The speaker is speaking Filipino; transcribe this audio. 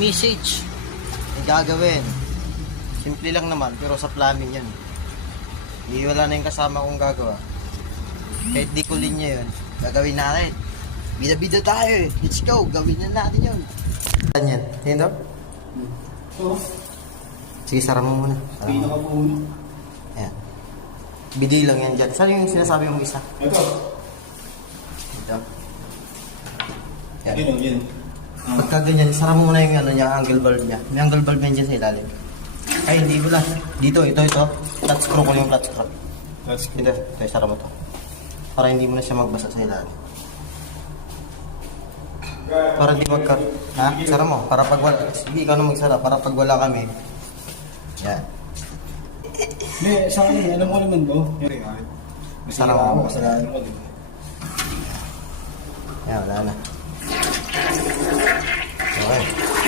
message. May gagawin. Simple lang naman, pero sa plumbing yan. Hindi wala na yung kasama kong gagawa. Kahit di ko linya yun, gagawin natin. Bida-bida tayo eh. Let's go, gawin na natin yun. Saan yan? Yan daw? Oo. Sige, sara mo muna. Pinakapuno. Ayan. Bidi lang yan dyan. Saan yung sinasabi mong isa? Ito. Ito. Yan. Yun. Pagka ganyan, sara mo muna yung ano niya, angle bulb niya. May angle bulb yan dyan sa ilalim. Ay, hindi pala. Dito, ito. Flat screw ko yung flat screw. Ito, sara mo to. Para hindi mo na siya magbasa sa ilalim. Para di magka... Ha? Sara mo. Para pag wala... Sige, ikaw na magsara. Para pag wala kami. Yan. Hindi, sa akin, alam mo naman ba? Sara mo. Yan, wala na. Okay.